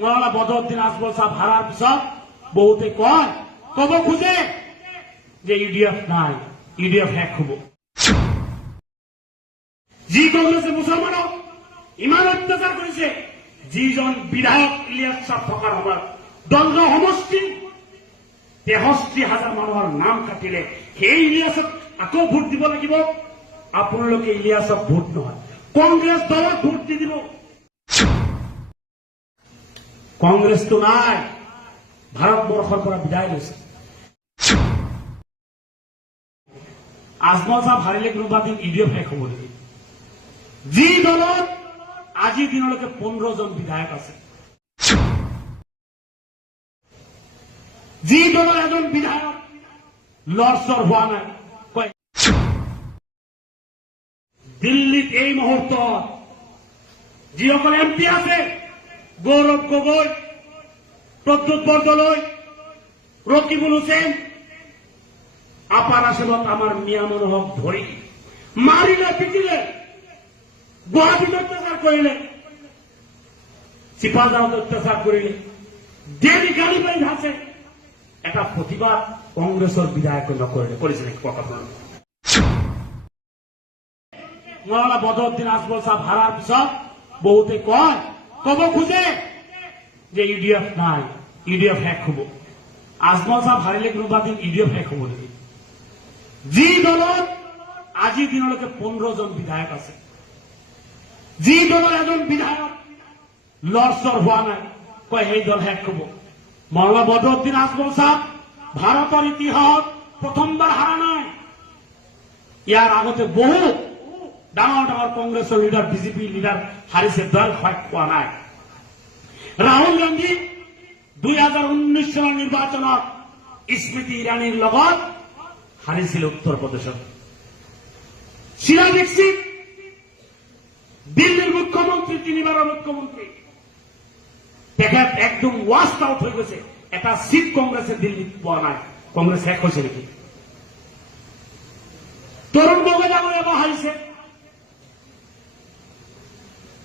মৌলানা বদরুদ্দিন আজমল সাহেব হারার পিছত বহুতে কয় কব খুঁজে যে ইউডিএফ নাই, ইউডিএফ হ্যাক হব। যি কংগ্রেসে মুসলমানক ইমান অত্যাচার করেছে, যিজন বিধায়ক ইলিয়াস সাহেব থকাৰ সময়ত দণ্ড সমষ্টি 63,000 মানুহৰ নাম কাটিলে, সেই ইলিয়াসক আকৌ ভোট দিব লাগিব। আপোনালোকে ইলিয়াসক ভোট নহয়, কংগ্রেস দলক ভোট দি দিব। কংগ্রেসটো নাই, ভাৰতবৰ্ষৰ পৰা বিদায় লৈছে। আজমল সাহেব হাৰিলে কোনোবা দিন ইউডিএফ শেষ হ'ব নেকি? যি দলত আজিৰ দিনলৈকে 15 জন বিধায়ক আছে, যি দলৰ এজন বিধায়ক লৰচৰ হোৱা নাই, কয় দিল্লীত এই মুহূৰ্তত যিসকল এমপি আছে, গৌৰৱ গগৈ, প্ৰদ্যুৎ বৰদলৈ, ৰকিবুল হুছেইন, আপাৰ আসামত আমাৰ মিয়া মানুহক ধৰি মাৰিলে, পিটিলে, গুৱাহাটীত অত্যাচাৰ কৰিলে, চিপাঝাৰত অত্যাচাৰ কৰিলে, ডেইলি গালি পাৰি আছে। এটা প্ৰতিবাদ কংগ্ৰেছৰ বিধায়কে নকৰিলে, কৰিছে নেকি কওক আপোনালোকে? মৌলানা বদরুদ্দিন আজমল সাহেব হারার পিছত বহুতে কয় কব খুঁজে যে ইউডিএফ নাই, ইউডিএফ হ্যাক হব। আজমল সাহেব হাৰিলে কোনোবা দিন ইউডিএফ শেষ হ'ব নেকি? যি দলত আজিৰ দিনলৈকে 15 জন বিধায়ক আছে, যি দলৰ এজন বিধায়ক লৰচৰ হোৱা নাই, কয় সেই দল শেষ হ'ব। মৌলানা বদৰুদ্দিন আজমল সাহেব ভাৰতৰ ইতিহাসত প্ৰথমবাৰ হাৰা নাই। ইয়াৰ আগতে বহু ডাঙৰ ডাঙৰ কংগ্ৰেছৰ লিডাৰ, বিজেপি লিডাৰ হাৰিছে, দল শেষ হোৱা নাই। ৰাহুল গান্ধী 2019 চনৰ নিৰ্বাচনত স্মৃতি ইৰাণীৰ লগত হাৰিছিল উত্তৰ প্ৰদেশত। শীলা দীক্ষিত দিল্লীৰ মুখ্যমন্ত্ৰী, 3বাৰৰ মুখ্যমন্ত্ৰী, তেখেত একদম ৱাষ্ট আউট হৈ গৈছে। এটা চিট কংগ্ৰেছে দিল্লীত পোৱা নাই। কংগ্ৰেছ শেষ হৈছে নেকি? তৰুণ গগৈ ডাঙৰ এবাৰ হাৰিছে।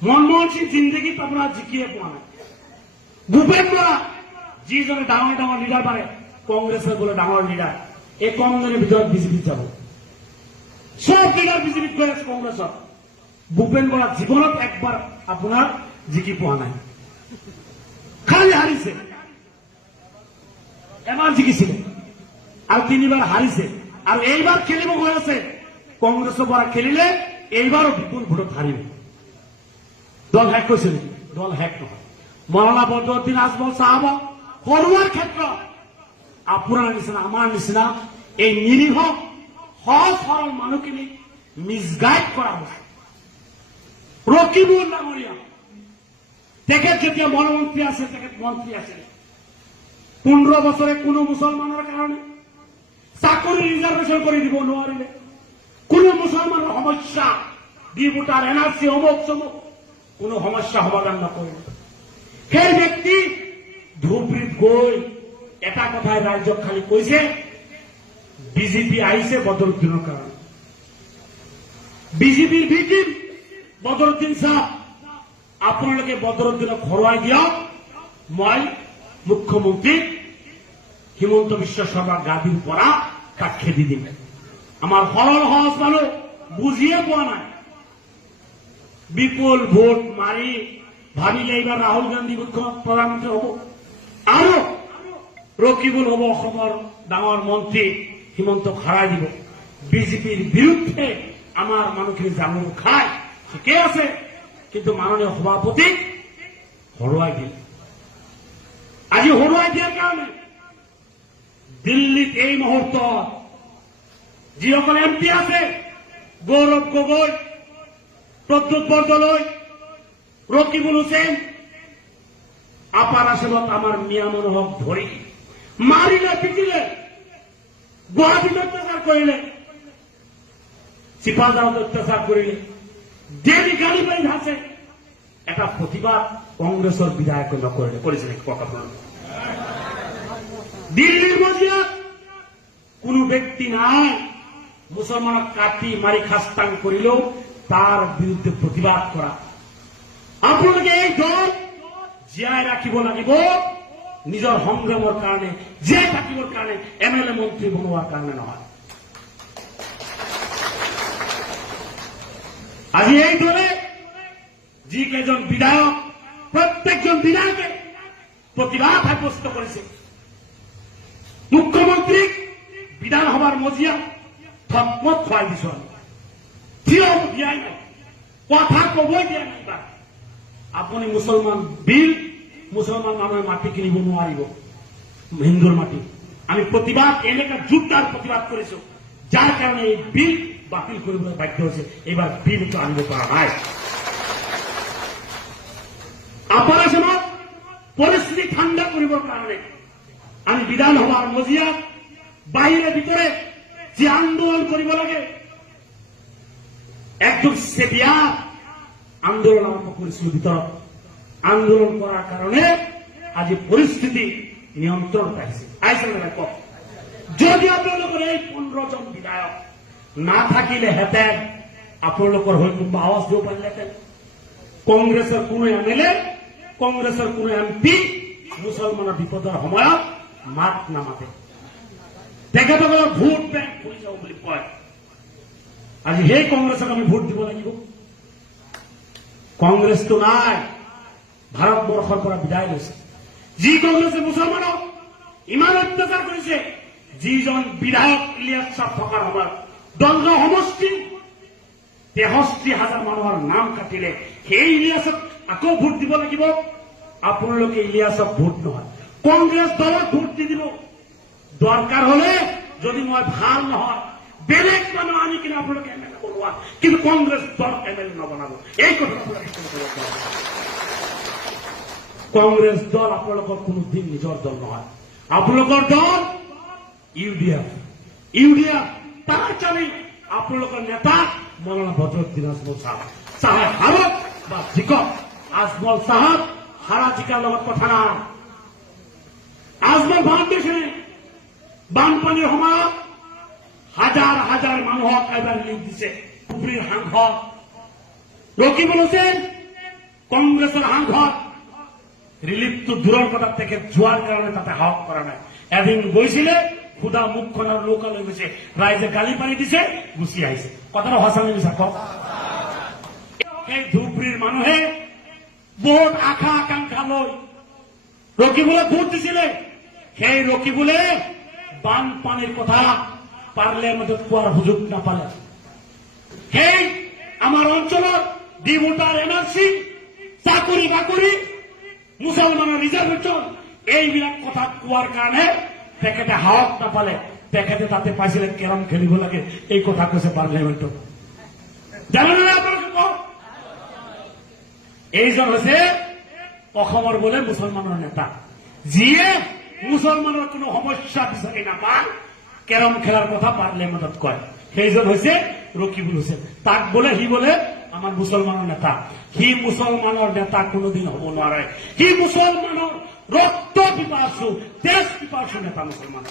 মনমোহন সিং জিন্দগীত আপোনাৰ জিকিয়ে পোৱা নাই। ভূপেন বৰা, যিজনে ডাঙৰ ডাঙৰ লিডাৰ পাৰে, কংগ্ৰেছৰ বোলে ডাঙৰ লিডাৰ, এই কম দিনৰ ভিতৰত বিজেপিত যাব। সব লিডাৰ বিজেপিত গৈ আছে কংগ্ৰেছত। ভূপেন বৰা জীৱনত একবাৰ আপোনাৰ জিকি পোৱা নাই, খালি হাৰিছে। এবাৰ জিকিছিলে আৰু 3বাৰ হাৰিছে, আৰু এইবাৰ খেলিব গৈ আছে কংগ্ৰেছৰ পৰা। খেলিলে এইবাৰো বিপুল ভোটত হাৰিব। দল শেষ কৈছে নেকি? দল শেষ নহয়। মৌলানা বদৰুদ্দিন আজমল সাহেবক হৰুৱাৰ ক্ষেত্ৰত আপোনাৰ নিচিনা, আমাৰ নিচিনা এই নিৰীহ সহজ সৰল মানুহখিনিক মিছগাইড কৰা হৈছে। ৰকিবুল ডাঙৰীয়া, তেখেত যেতিয়া মন্ত্ৰী আছে, তেখেত মন্ত্ৰী আছিল 15 বছৰে কোনো মুছলমানৰ কাৰণে চাকৰি ৰিজাৰ্ভেশ্যন কৰি দিব নোৱাৰিলে। কোনো মুছলমানৰ সমস্যা, ডিপুটাৰ, এনআৰচি, অমুক চমুক, কোনো সমস্যা সমাধান নকৰিলে। সেই ব্যক্তি ধুবুৰীত গৈ এটা কথাই ৰাইজক খালি কৈছে, বিজেপি আহিছে বদৰুদ্দিনৰ কাৰণে। বিজেপিৰ ভিটিম বদৰুদ্দিন সাহেব, আপোনালোকে বদৰুদ্দিনক হৰুৱাই দিয়ক, মই মুখ্যমন্ত্ৰী হিমন্ত বিশ্ব শৰ্মাৰ গাদীৰ পৰা কাট খেদি দিম। আমাৰ সৰল সহজ মানুহ বুজিয়ে পোৱা নাই। বিপুল ভোট মাৰি ভাবিলে এইবাৰ ৰাহুল গান্ধী প্ৰধানমন্ত্ৰী হ'ব আৰু ৰকিবুল হ'ব অসমৰ ডাঙৰ মন্ত্ৰী, হিমন্তক হৰাই দিব। বিজেপিৰ বিৰুদ্ধে আমাৰ মানুহখিনি জামুৰ খায়, ঠিকে আছে, কিন্তু মাননীয় সভাপতিক হৰুৱাই দিলে। আজি হৰুৱাই দিয়াৰ কাৰণে দিল্লীত এই মুহূৰ্তত যিসকল এমপি আছে, গৌৰৱ গগৈ, প্ৰদ্যুৎ বৰদলৈ, ৰকিবুল হুছেইন, আপাৰ আসামত আমাৰ মিয়া মানুহক ধৰি মাৰিলে, পিটিলে, গুৱাহাটীত অত্যাচাৰ কৰিলে, চিপাঝাৰত অত্যাচাৰ কৰিলে, ডেইলি গালি পাৰি আছে। এটা প্ৰতিবাদ কংগ্ৰেছৰ বিধায়কে নকৰিলে, কৰিছে নেকি কওক আপোনালোকে? দিল্লীৰ মজিয়াত কোনো ব্যক্তি নাই, মুছলমানক কাটি মাৰি খাস্তাং কৰিলেও তাৰ বিৰুদ্ধে প্ৰতিবাদ কৰা। আপোনালোকে এই দল জীয়াই ৰাখিব লাগিব নিজৰ সংগ্ৰামৰ কাৰণে, জীয়াই থাকিবৰ কাৰণে, MLA মন্ত্ৰী বনোৱাৰ কাৰণে নহয়। আজি এই দলে যিকেইজন বিধায়ক, প্ৰত্যেকজন বিধায়কে প্ৰতিবাদ সাব্যস্ত কৰিছে। মুখ্যমন্ত্ৰীক বিধানসভাৰ মজিয়া থকমত খুৱাই দিছ, থিয় দিয়াই নাই, কথা কবই দিয়া নাই। আপুনি মুছলমান বিল, মুছলমান মানুহে মাটি কিনিব নোৱাৰিব, হিন্দুৰ মাটি। আমি প্ৰতিবাদ, এনেকুৱা জোৰদাৰ প্ৰতিবাদ কৰিছো, যাৰ কাৰণে এই বিল বাতিল কৰিবলৈ বাধ্য হৈছে। এইবাৰ বিলটো আনিব পৰা নাই। অপাৰেশ্যনত পৰিস্থিতি ঠাণ্ডা কৰিবৰ কাৰণে আমি বিধানসভাৰ মজিয়াত বাহিৰে ভিতৰে যে আন্দোলন কৰিব লাগে, একদম সেবিয়া আন্দোলন আৰম্ভ কৰিছিলো ভিতৰত। আন্দোলন কৰাৰ কাৰণে আজি পৰিস্থিতি নিয়ন্ত্ৰণত আহিছে নাই কওক? যদি আপোনালোকৰ এই 15 জন বিধায়ক নাথাকিলেহেঁতেন, আপোনালোকৰ হৈ কোনোবা আৱাজ দিব পাৰিলেহেঁতেন? কংগ্ৰেছৰ কোনো MLA, কংগ্ৰেছৰ কোনো MP মুছলমানৰ বিপদৰ সময়ত মাত নামাতে। তেখেতসকলৰ ভোট বেংক ফুৰি যাব বুলি কয়। আজি সেই কংগ্ৰেছক আমি ভোট দিব লাগিব। কংগ্ৰেছটো নাই, ভাৰতবৰ্ষৰ পৰা বিদায় লৈছে। যি কংগ্ৰেছে মুছলমানক ইমান অত্যাচাৰ কৰিছে, যিজন বিধায়ক ইলিয়াছ শ্বাহ থকাৰ সময়ত দণ্ড সমষ্টি 63,000 মানুহৰ নাম কাটিলে, সেই ইলিয়াছক আকৌ ভোট দিব লাগিব। আপোনালোকে ইলিয়াছক ভোট নহয়, কংগ্ৰেছ দলক ভোট দি দিব। দৰকাৰ হলে যদি মই ভাল নহয়, বেলেগ মানুহ আনি কিনে আপোনালোকে MLA বনোৱা, কিন্তু কংগ্ৰেছ দল MLA নবনাব। এই কথা কংগ্ৰেছ দল আপোনালোকৰ কোনোদিন নিজৰ দল নহয়। আপোনালোকৰ দল UDF। তাৰ চালি আপোনালোকৰ নেতা মৌলানা বদৰুদ্দিন আজমল চাহাব হাৰক বা জিকক। আজমল চাহাব হাৰা জিকাৰ লগত কথা নাই। আজমল ফাউণ্ডেশ্যনে বানপানীৰ সময়ত হাজাৰ হাজাৰ মানুহক এবাৰ ৰিলিফ দিছে। ধুবুৰীৰ সাংসদ ৰকিবুল হুছেইন, কংগ্ৰেছৰ সাংসদ, ৰিলিফটো দূৰৰ কথা, তেখেত যোৱাৰ কাৰণে তাতে সাহস কৰা নাই। এদিন গৈছিলে, সুধা মুখখনৰ নৌকা লৈ গৈছে, ৰাইজে গালি পাৰি দিছে, গুচি আহিছে। কথাটো সঁচা নে মিছা কওক? সেই ধুবুৰীৰ মানুহে বহুত আশা আকাংক্ষা লৈ ৰকিবুলক ভোট দিছিলে। সেই ৰকিবুলে বানপানীৰ কথা পাৰ্লিয়ামেণ্টত কোৱাৰ সুযোগ নাপালে। সেই আমাৰ অঞ্চলত ডিভোটাৰ NRC, চাকৰি বাকৰি, মুছলমানৰ ৰিজাৰ্ভেশ্যন, এইবিলাক কথা কোৱাৰ কাৰণে তেখেতে সাহস নাপালে। তেখেতে তাতে পাইছিলে কেৰম খেলিব লাগে, এই কথা কৈছে পাৰ্লিয়ামেণ্টত। জানেনে আপোনালোকে কওক? এইজন হৈছে অসমৰ বোলে মুছলমানৰ নেতা, যিয়ে মুছলমানৰ কোনো সমস্যা বিচাৰি নাপায়, কেৰম খেলাৰ কথা পাৰ্লিয়ামেণ্টত কয়। সেইজন হৈছে ৰকিবুল হুছেইন। তাক বোলে, সি বোলে আমাৰ মুছলমানৰ নেতা। সি মুছলমানৰ নেতা কোনোদিন হ'ব নোৱাৰে। সি মুছলমানৰ ৰক্ত পিপাসু, তেজ পিপাসু নেতা মুছলমান।